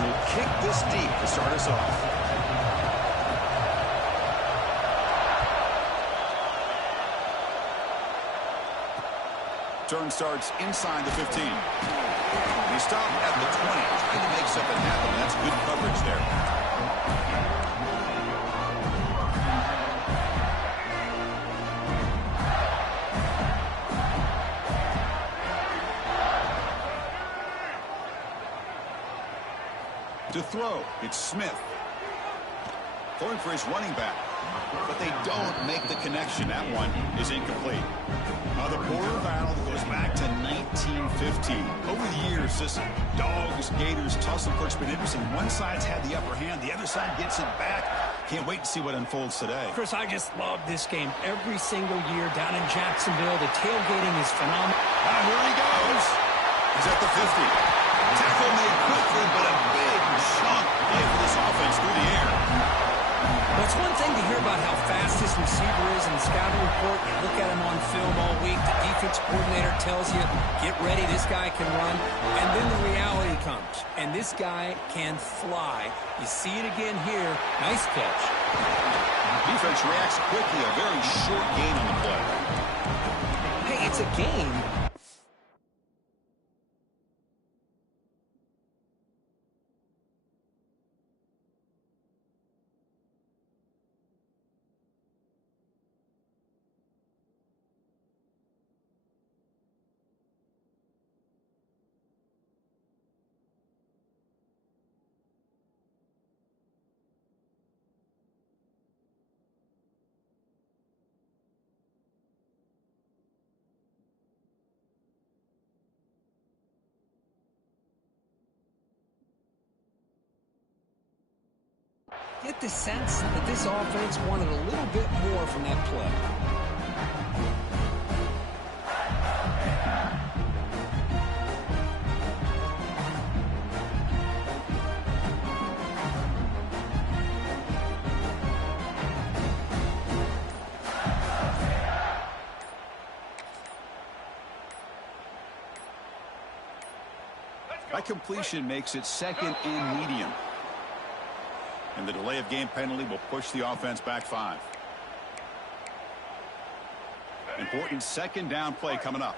will kick this deep to start us off. Turn starts inside the 15. He stopped at the 20, trying to make something happen. That's good coverage there. To throw, it's Smith. Throwing for his running back. But they don't make the connection. That one is incomplete. The border battle goes back to 1915. Over the years, this dogs, gators, tussle for Expeditions, and one side's had the upper hand. The other side gets it back. Can't wait to see what unfolds today. Chris, I just love this game. Every single year down in Jacksonville, the tailgating is phenomenal. Here he goes. He's at the 50. Tackle made quickly, but a big chunk play for this offense through the air. Well, it's one thing to hear about how fast this receiver is in the scouting report. You look at him on film all week. The defense coordinator tells you, get ready, this guy can run. And then the reality comes. And this guy can fly. You see it again here. Nice catch. Defense reacts quickly. A very short gain on the play. Hey, it's a game. Get the sense that this offense wanted a little bit more from that play. That completion makes it second and medium. And the delay of game penalty will push the offense back 5. Important second down play coming up.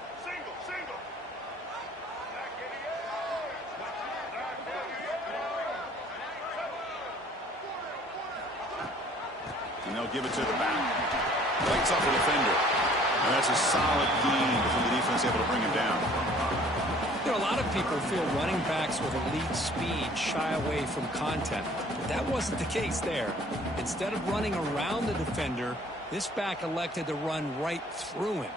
And they'll give it to the back. Lights off the defender. And that's a solid gain before the defense able to bring him down. You know, a lot of people feel running backs with elite speed shy away from contact. But that wasn't the case there. Instead of running around the defender, this back elected to run right through him.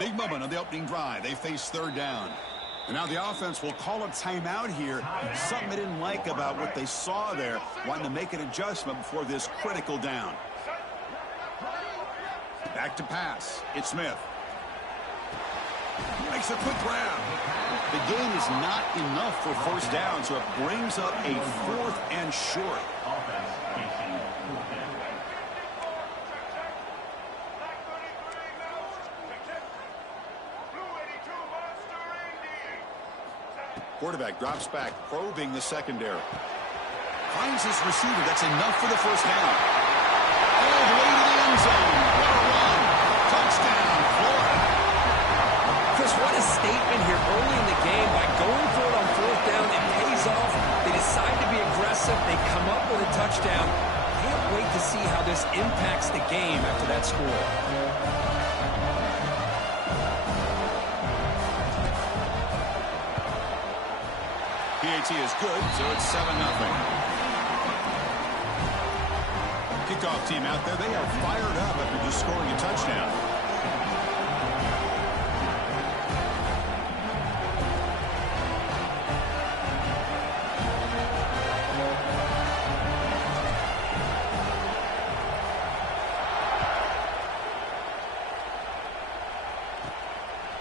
Big moment on the opening drive. They face third down. And now the offense will call a timeout here. Something they didn't like about what they saw there. Wanting to make an adjustment before this critical down. Back to pass. It's Smith. Makes a quick grab. The gain is not enough for first down, so it brings up a 4th and short. Quarterback drops back, probing the secondary. Finds his receiver. That's enough for the first down. All the way to the end zone. What a run. Touchdown, Florida. Chris, what a statement here early in the game. By going for it on 4th down, it pays off. They decide to be aggressive. They come up with a touchdown. Can't wait to see how this impacts the game after that score. PAT is good, so it's 7-0. Kickoff team out there, they are fired up after just scoring a touchdown.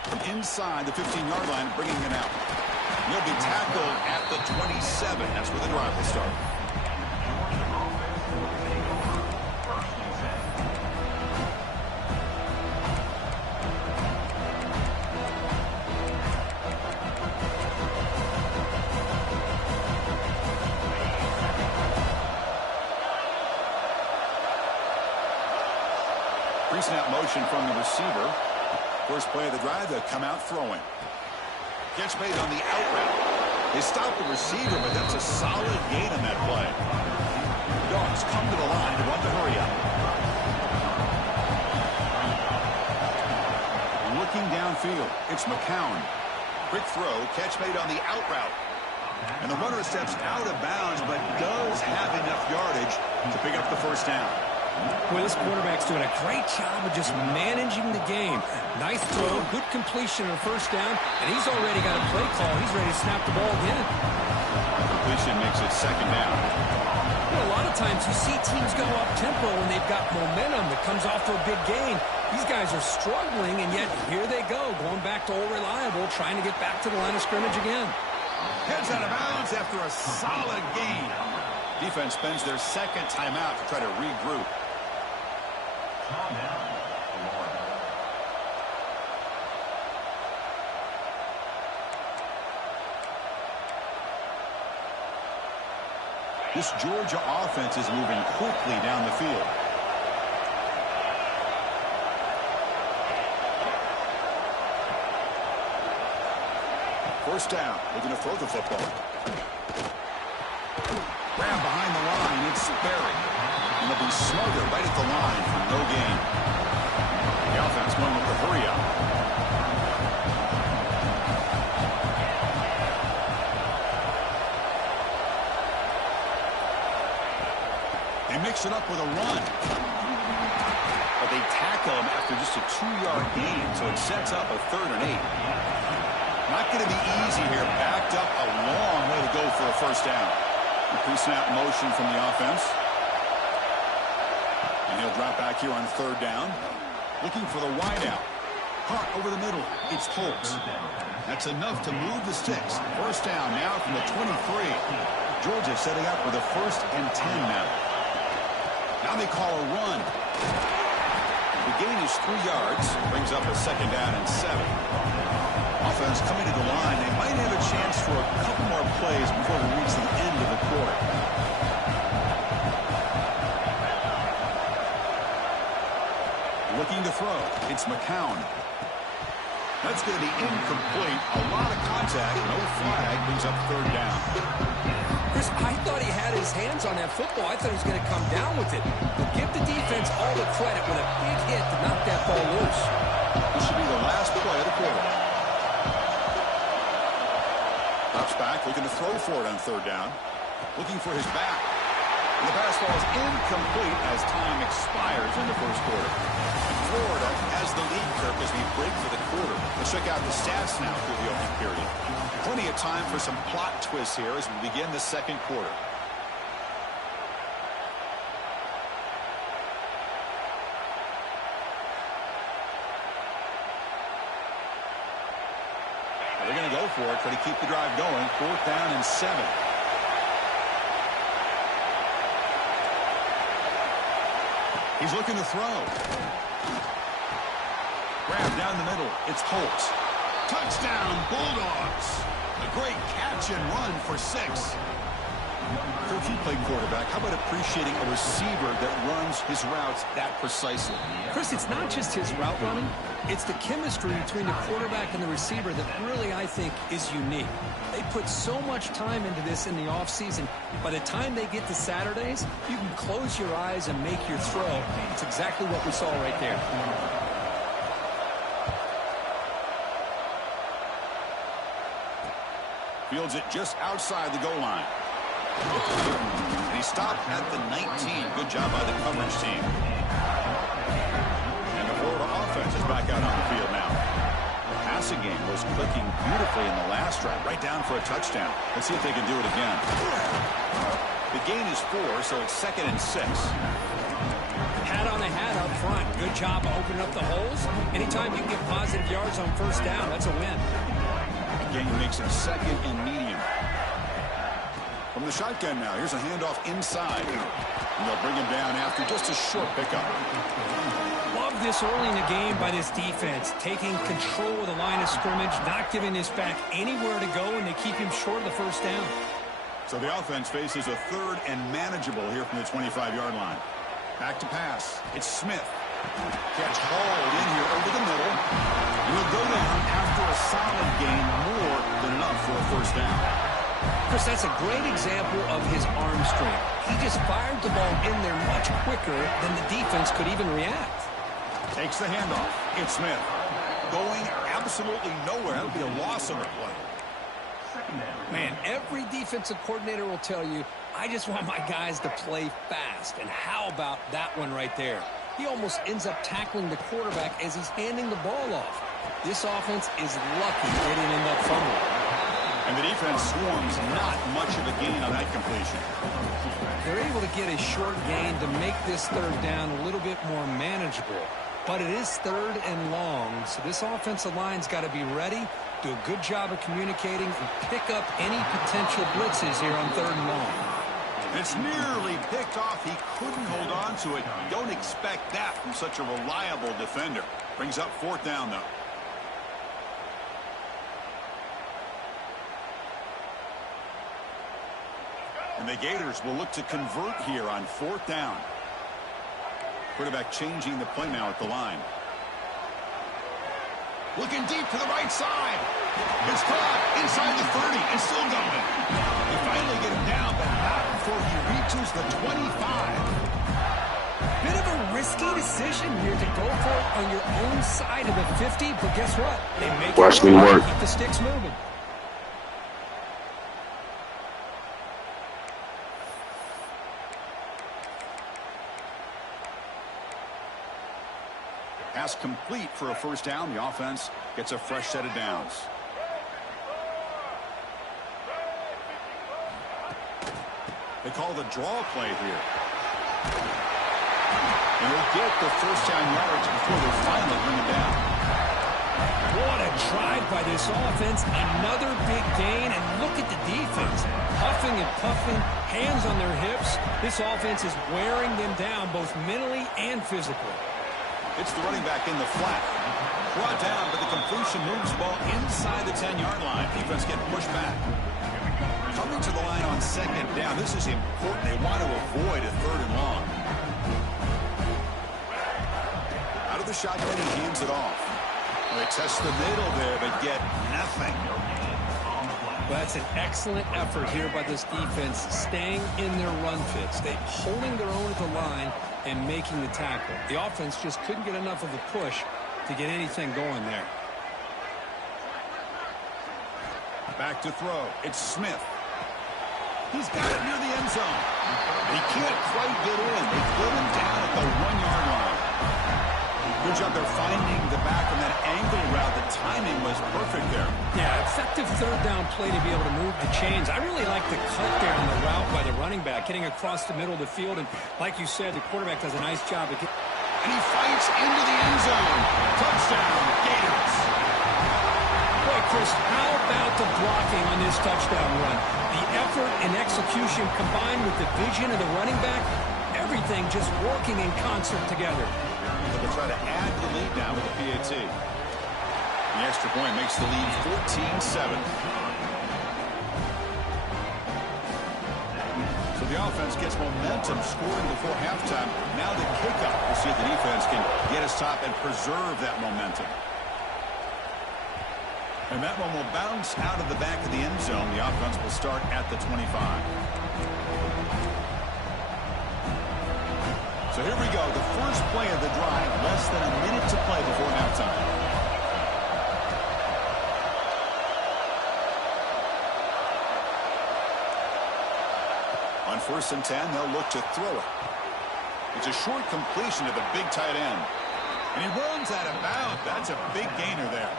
From inside the 15-yard line, bringing it out. He'll be tackled at the 27. That's where the drive will start. Pre-snap motion from the receiver. First play of the drive, they'll come out throwing. Catch made on the out route. They stop the receiver, but that's a solid gain on that play. Dogs come to the line to run the hurry up. Looking downfield, it's McCown. Quick throw, catch made on the out route. And the runner steps out of bounds, but does have enough yardage to pick up the first down. Well, this quarterback's doing a great job of just managing the game. Nice throw, good completion on first down, and he's already got a play call. He's ready to snap the ball again. Completion makes it second down. You know, a lot of times you see teams go up-tempo when they've got momentum that comes off for a big gain. These guys are struggling, and yet here they go, going back to old reliable, trying to get back to the line of scrimmage again. Heads out of bounds after a solid gain. Defense spends their second timeout to try to regroup. This Georgia offense is moving quickly down the field. First down, looking to throw the football. Grab behind the line, it's Berry. And they'll be smothered right at the line for no gain. The offense going with the hurry up. They mix it up with a run. But they tackle him after just a 2-yard gain, so it sets up a 3rd and 8. Not going to be easy here. Backed up a long way to go for a first down. The pre-snap motion from the offense. And he'll drop back here on 3rd down. Looking for the wideout. Caught over the middle. It's Holtz. That's enough to move the sticks. First down now from the 23. Georgia setting up with a 1st and 10 now. Now they call a run. The gain is 3 yards. Brings up a 2nd down and 7. Offense coming to the line. They might have a chance for a couple more plays before we reach the end of the quarter. Looking to throw. It's McCown. That's going to be incomplete. A lot of contact. No flag. Brings up 3rd down. Chris, I thought he had his hands on that football. I thought he was going to come down with it. But give the defense all the credit with a big hit to knock that ball loose. This should be the last play of the quarter. Drops back, looking to throw for it on 3rd down. Looking for his back. And the pass ball is incomplete as time expires in the first quarter. Florida has the lead, Kirk, as we break for the quarter. Let's check out the stats now through the opening period. Plenty of time for some plot twists here as we begin the second quarter. They're going to go for it, try to keep the drive going. 4th down and 7. He's looking to throw. Grab down the middle. It's Holtz. Touchdown, Bulldogs. A great catch and run for 6. Kirk, you played quarterback. How about appreciating a receiver that runs his routes that precisely? Chris, it's not just his route running. It's the chemistry between the quarterback and the receiver that really, I think, is unique. They put so much time into this in the offseason. By the time they get to Saturdays, you can close your eyes and make your throw. It's exactly what we saw right there. Fields it just outside the goal line. And he stopped at the 19. Good job by the coverage team. And the Florida offense is back out on the field now. The passing game was clicking beautifully in the last drive, right down for a touchdown. Let's see if they can do it again. The gain is 4, so it's 2nd and 6. Hat on the hat up front. Good job of opening up the holes. Anytime you can get positive yards on first down, that's a win. Gain makes it 2nd and medium. From the shotgun now, here's a handoff inside. And they'll bring him down after just a short pickup. Love this early in the game by this defense, taking control of the line of scrimmage, not giving this back anywhere to go, and they keep him short of the first down. So the offense faces a 3rd and manageable here from the 25-yard line. Back to pass. It's Smith. Catch hauled in here over the middle. He'll go down after a solid gain, more than enough for a first down. Chris, that's a great example of his arm strength. He just fired the ball in there much quicker than the defense could even react. Takes the handoff. It's Smith. Going absolutely nowhere. That'll be a loss on the play. Man, every defensive coordinator will tell you, I just want my guys to play fast. And how about that one right there? He almost ends up tackling the quarterback as he's handing the ball off. This offense is lucky they didn't end up fumbling. And the defense swarms not much of a gain on that completion. They're able to get a short gain to make this third down a little bit more manageable. But it is third and long, so this offensive line's got to be ready, do a good job of communicating, and pick up any potential blitzes here on third and long. It's nearly picked off. He couldn't hold on to it. Don't expect that from such a reliable defender. Brings up fourth down, though. And the Gators will look to convert here on fourth down. Quarterback changing the play now at the line. Looking deep to the right side. It's caught inside the 30 and still going. They finally get him down, but not before he reaches the 25. Bit of a risky decision here to go for it on your own side of the 50, but guess what? They make it work. Keep the sticks moving. Pass complete for a first down. The offense gets a fresh set of downs. They call the draw play here. And they'll get the first down yards before they finally bring it down. What a drive by this offense. Another big gain, and look at the defense. Huffing and puffing, hands on their hips. This offense is wearing them down both mentally and physically. It's the running back in the flat. Brought down, but the completion moves the ball inside the 10-yard line. Defense getting pushed back. Coming to the line on second down. This is important. They want to avoid a third and long. Out of the shotgun, he hands it off. They test the middle there, but get nothing. Well, that's an excellent effort here by this defense, staying in their run fits. They're holding their own at the line and making the tackle. The offense just couldn't get enough of a push to get anything going there. Back to throw. It's Smith. He's got it near the end zone. He can't quite get in. They put him down at the 1-yard line. Good job there finding the back on that angle route. The timing was perfect there. Yeah, effective third down play to be able to move the chains. I really like the cut there on the route by the running back, getting across the middle of the field. And like you said, the quarterback does a nice job of getting... And he fights into the end zone. Touchdown, Gators. Boy, Chris, how about the blocking on this touchdown run? The effort and execution combined with the vision of the running back, everything just working in concert together. They'll try to add the lead now with the PAT. The extra point makes the lead 14-7. So the offense gets momentum, scoring before halftime. Now the kickoff. We'll see if the defense can get a stop and preserve that momentum. And that one will bounce out of the back of the end zone. The offense will start at the 25. So here we go, the first play of the drive, less than a minute to play before halftime. On 1st and 10, they'll look to throw it. It's a short completion to the big tight end. And he runs out of bounds. That's a big gainer there.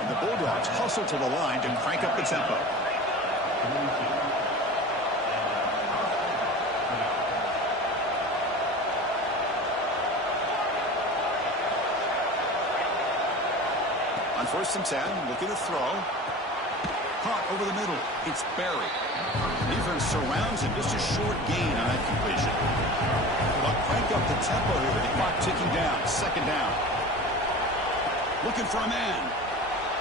And the Bulldogs hustle to the line to crank up the tempo. On 1st and 10, looking to throw. Caught over the middle. It's Barry. Defense surrounds him. Just a short gain on that completion. They'll crank up the tempo here with the clock ticking down. Second down. Looking for a man.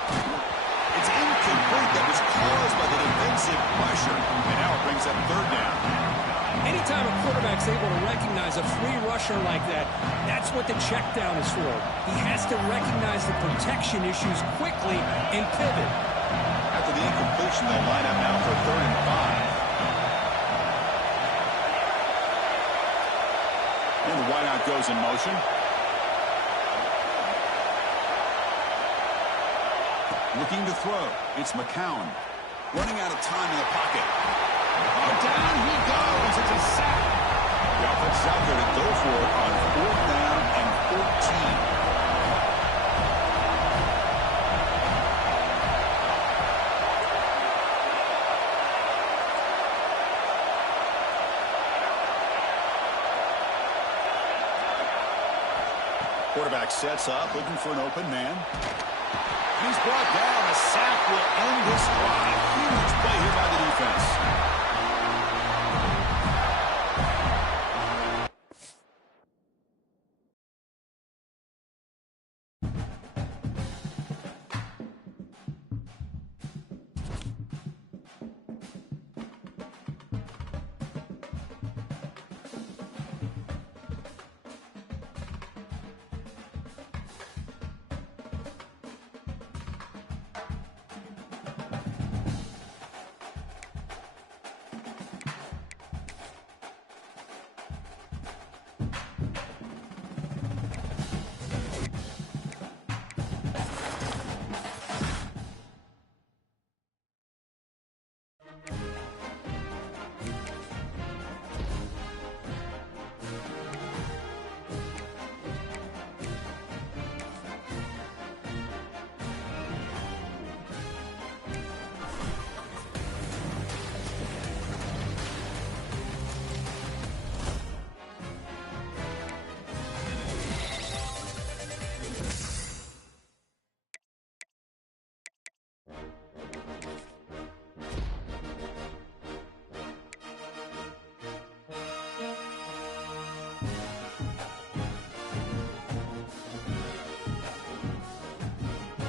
It's incomplete. That was caused by the defensive pressure. And now it brings up third down. Anytime a quarterback's able to recognize a free rusher like that, that's what the check down is for. He has to recognize the protection issues quickly and pivot. After the incompletion, they'll line up now for 3rd and 5. And the wideout goes in motion. Looking to throw. It's McCown. Running out of time in the pocket. Oh, down he goes. It's a sack. The offense is out there to go for it on 4th down and 14. Quarterback sets up, looking for an open man. He's brought down. A sack will end this drive. Huge play here by the defense.